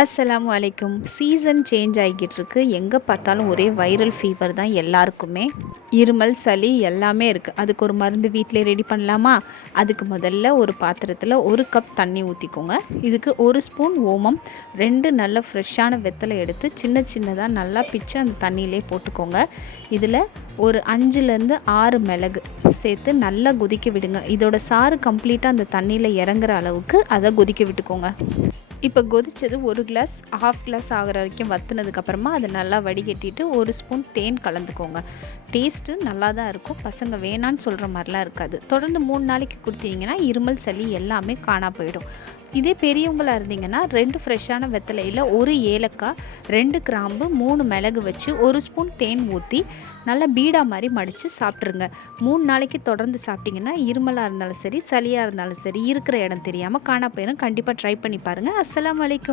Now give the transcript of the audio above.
அஸ்ஸலாமு அலைக்கும். Season change ஆகிக்கிட்டு இருக்கு. எங்கே பார்த்தாலும் ஒரே வைரல் ஃபீவர் தான் எல்லாருக்குமே. இருமல், சளி எல்லாமே இருக்குது. அதுக்கு ஒரு மருந்து வீட்டிலே ரெடி பண்ணலாமா? அதுக்கு முதல்ல ஒரு பாத்திரத்தில் 1 கப் தண்ணி ஊற்றிக்கோங்க. இதுக்கு 1 ஸ்பூன் ஓமம், 2 நல்ல ஃப்ரெஷ்ஷான வெத்தலை எடுத்து சின்ன சின்னதாக நல்லா பிச்சு அந்த தண்ணியிலே போட்டுக்கோங்க. இதில் ஒரு 5லேருந்து 6 மிளகு சேர்த்து நல்லா கொதிக்க விடுங்க. இதோட சாறு கம்ப்ளீட்டாக அந்த தண்ணியில் இறங்குற அளவுக்கு அதை கொதிக்க விட்டுக்கோங்க. இப்போ கொதித்தது 1 கிளாஸ், 1/2 கிளாஸ் ஆகிற வரைக்கும் வற்றினதுக்கப்புறமா அதை நல்லா வடிகட்டிட்டு 1 ஸ்பூன் தேன் கலந்துக்கோங்க. டேஸ்ட்டு நல்லா தான் இருக்கும். பசங்க வேணான்னு சொல்கிற மாதிரிலாம் இருக்காது. தொடர்ந்து 3 நாளைக்கு கொடுத்தீங்கன்னா இருமல், சளி எல்லாமே காணா போயிடும். இதே பெரியவங்களாக இருந்தீங்கன்னா 2 ஃப்ரெஷ்ஷான வெத்தலையில் 1 ஏலக்காய், 2 கிராம்பு, 3 மிளகு வச்சு 1 ஸ்பூன் தேன் ஊற்றி நல்லா பீடா மாதிரி மடித்து சாப்பிட்ருங்க. 3 நாளைக்கு தொடர்ந்து சாப்பிட்டிங்கன்னா இருமலாக இருந்தாலும் சரி, சளியாக இருந்தாலும் சரி, இருக்கிற இடம் தெரியாமல் காணா போயிடும். கண்டிப்பாக ட்ரை பண்ணி பாருங்கள். அஸ்ஸலாமு அலைக்கும்.